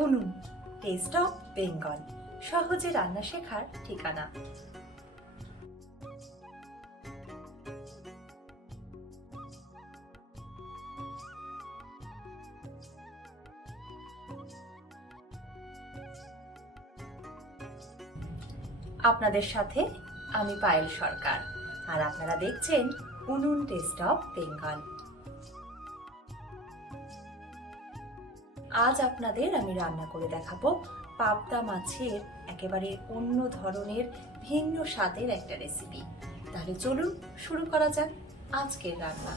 উনুন, test of Bengal, সহজে রান্না শেখার ঠিকানা। আপনাদের সাথে আমি পায়েল সরকার, আর আপনারা দেখছেন উনুন টেস্ট অফ বেঙ্গল। আজ আপনাদের আমি রান্না করে দেখাবো পাবদা মাছের একেবারে অন্য ধরনের ভিন্ন স্বাদের একটা রেসিপি। তাহলে চলুন শুরু করা যাক আজকের রান্না।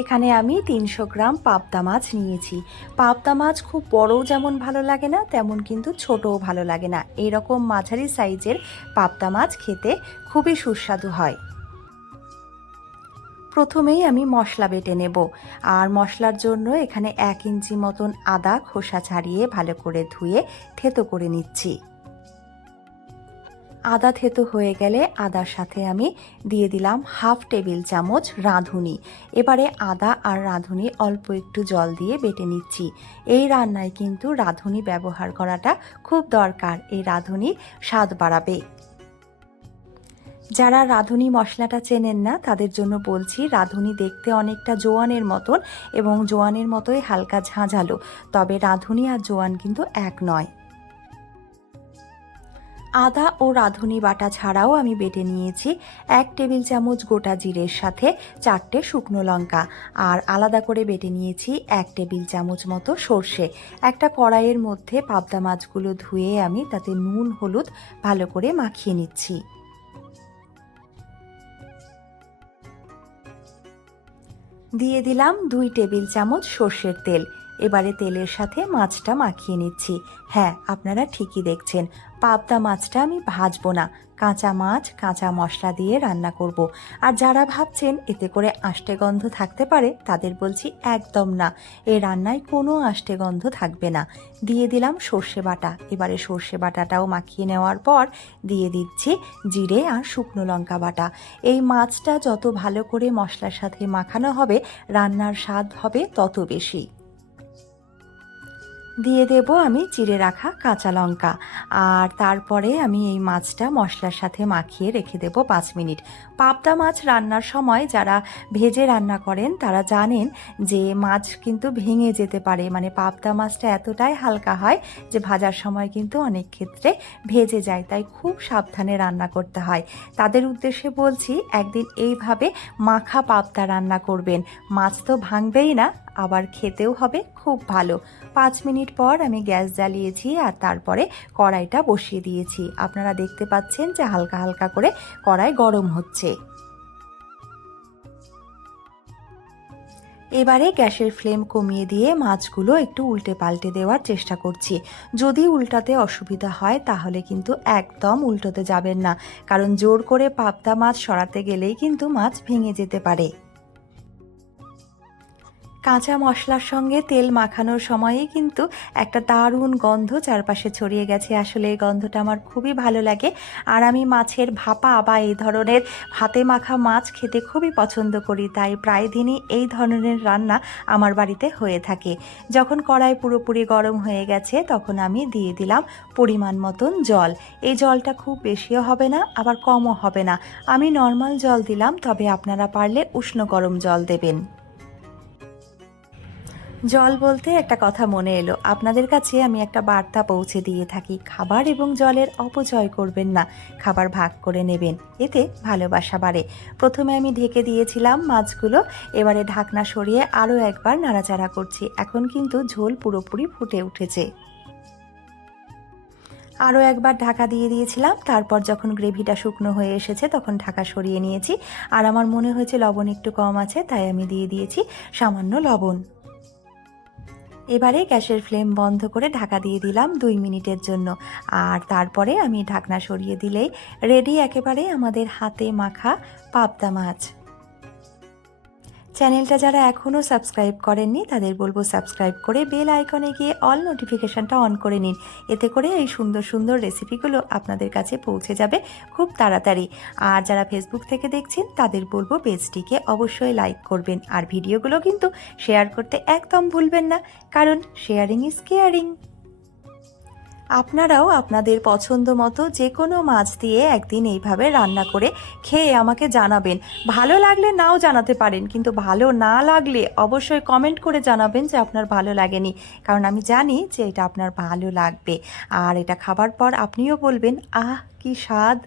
এখানে আমি 300 গ্রাম পাবদা মাছ নিয়েছি। পাবদা মাছ খুব বড়ও যেমন ভালো লাগে না, তেমন কিন্তু ছোটও ভালো লাগে না। এরকম মাঝারি সাইজের পাবদা মাছ খেতে খুবই সুস্বাদু হয়। প্রথমেই আমি মশলা বেটে নেব, আর মশলার জন্য এখানে 1 ইঞ্চি মতন আদা খোসা ছাড়িয়ে ভালো করে ধুয়ে থেতো করে নিচ্ছি। আদা থেতো হয়ে গেলে আদার সাথে আমি দিয়ে দিলাম 1/2 টেবিল চামচ রাঁধুনি। এবারে আদা আর রাঁধুনি অল্প একটু জল দিয়ে বেটে নিচ্ছি। এই রান্নায় কিন্তু রাঁধুনি ব্যবহার করাটা খুব দরকার, এই রাঁধুনি স্বাদ বাড়াবে। যারা রাঁধুনি মশলাটা চেনেন না তাদের জন্য বলছি, রাঁধুনি দেখতে অনেকটা জোয়ানের মতন এবং জোয়ানের মতোই হালকা ঝাঁঝালো, তবে রাঁধুনি আর জোয়ান কিন্তু এক নয়। আদা ও রাঁধুনি বাটা ছাড়াও আমি বেটে নিয়েছি 1 টেবিল চামচ গোটা জিরের সাথে 4টে শুকনো লঙ্কা, আর আলাদা করে বেটে নিয়েছি 1 টেবিল চামচ মতো সর্ষে। একটা কড়াইয়ের মধ্যে পাবদা মাছগুলো ধুয়ে আমি তাতে নুন হলুদ ভালো করে মাখিয়ে নিচ্ছি। দিয়ে দিলাম 2 টেবিল চামচ সর্ষের তেল। এবারে তেলের সাথে মাছটা মাখিয়ে নিচ্ছি। হ্যাঁ, আপনারা ঠিকই দেখছেন, পাবদা মাছটা আমি ভাজবো না, কাঁচা মাছ কাঁচা মশলা দিয়ে রান্না করব। আর যারা ভাবছেন এতে করে আষ্টে গন্ধ থাকতে পারে তাদের বলছি একদম না, এই রান্নায় কোনো আষ্টে গন্ধ থাকবে না। দিয়ে দিলাম সর্ষে বাটা। এবারে সর্ষে বাটাটাও মাখিয়ে নেওয়ার পর দিয়ে দিচ্ছি জিরে আর শুকনো লঙ্কা বাটা। এই মাছটা যত ভালো করে মশলার সাথে মাখানো হবে রান্নার স্বাদ হবে তত বেশি। দিয়ে দেব আমি চিড়ে রাখা কাঁচা লঙ্কা, আর তারপরে আমি এই মাছটা মশলার সাথে মাখিয়ে রেখে দেব 5 মিনিট। পাবদা মাছ রান্নার সময় যারা ভেজে রান্না করেন তারা জানেন যে মাছ কিন্তু ভেঙে যেতে পারে, মানে পাবদা মাছটা এতটাই হালকা হয় যে ভাজার সময় কিন্তু অনেক ক্ষেত্রে ভেজে যায়, তাই খুব সাবধানে রান্না করতে হয়। তাদের উদ্দেশ্যে বলছি, একদিন এইভাবে মাখা পাবদা রান্না করবেন, মাছ তো ভাঙবেই না, আবার খেতেও হবে খুব ভালো। 5 মিনিট পর আমি গ্যাস জ্বালিয়েছি আর তারপরে কড়াইটা বসিয়ে দিয়েছি। আপনারা দেখতে পাচ্ছেন যে হালকা হালকা করে কড়াই গরম হচ্ছে। এবারে গ্যাসের ফ্লেম কমিয়ে দিয়ে মাছগুলো একটু উল্টে পাল্টে দেওয়ার চেষ্টা করছি। যদি উল্টাতে অসুবিধা হয় তাহলে কিন্তু একদম উল্টোতে যাবেন না, কারণ জোর করে পাবদা মাছ সরাতে গেলেই কিন্তু মাছ ভেঙে যেতে পারে। কাঁচা মশলার সঙ্গে তেল মাখানোর সময়ই কিন্তু একটা দারুণ গন্ধ চারপাশে ছড়িয়ে গেছে। আসলে এই গন্ধটা আমার খুবই ভালো লাগে, আর আমি মাছের ভাপা বা এই ধরনের হাতে মাখা মাছ খেতে খুবই পছন্দ করি, তাই প্রায় দিনই এই ধরনের রান্না আমার বাড়িতে হয়ে থাকে। যখন কড়াই পুরোপুরি গরম হয়ে গেছে তখন আমি দিয়ে দিলাম পরিমাণ মতন জল। এই জলটা খুব বেশিও হবে না আবার কমও হবে না, আমি নর্মাল জল দিলাম, তবে আপনারা পারলে উষ্ণ গরম জল দেবেন। জল বলতে একটা কথা মনে এলো, আপনাদের কাছে আমি একটা বার্তা পৌঁছে দিয়ে থাকি, খাবার এবং জলের অপচয় করবেন না, খাবার ভাগ করে নেবেন, এতে ভালোবাসা বাড়ে। প্রথমে আমি ঢেকে দিয়েছিলাম মাছগুলো, এবারে ঢাকনা সরিয়ে আরও একবার নাড়াচাড়া করছি। এখন কিন্তু ঝোল পুরোপুরি ফুটে উঠেছে। আরও একবার ঢাকা দিয়ে দিয়েছিলাম, তারপর যখন গ্রেভিটা শুকনো হয়ে এসেছে তখন ঢাকা সরিয়ে নিয়েছি। আর আমার মনে হয়েছে লবণ একটু কম আছে, তাই আমি দিয়ে দিয়েছি সামান্য লবণ। এবারে গ্যাসের ফ্লেম বন্ধ করে ঢাকা দিয়ে দিলাম 2 মিনিটের জন্য, আর তারপরে আমি ঢাকনা সরিয়ে দিলেই রেডি একেবারে আমাদের হাতে মাখা পাবদা মাছ। চ্যানেলটা যারা এখনও সাবস্ক্রাইব করেননি তাদের বলবো সাবস্ক্রাইব করে বেল আইকনে গিয়ে অল নোটিফিকেশানটা অন করে নিন। এতে করে এই সুন্দর সুন্দর রেসিপিগুলো আপনাদের কাছে পৌঁছে যাবে খুব তাড়াতাড়ি। আর যারা ফেসবুক থেকে দেখছেন তাদের বলবো পেজটিকে অবশ্যই লাইক করবেন, আর ভিডিওগুলো কিন্তু শেয়ার করতে একদম ভুলবেন না, কারণ শেয়ারিং ইজ কেয়ারিং। আপনারাও আপনাদের পছন্দ মতো যে কোনো মাছ দিয়ে একদিন এইভাবে রান্না করে খেয়ে আমাকে জানাবেন। ভালো লাগলে নাও জানাতে পারেন, কিন্তু ভালো না লাগলে অবশ্যই কমেন্ট করে জানাবেন যে আপনার ভালো লাগেনি, কারণ আমি জানি যে এটা আপনার ভালো লাগবে। আর এটা খাবার পর আপনিও বলবেন, আহ কি স্বাদ।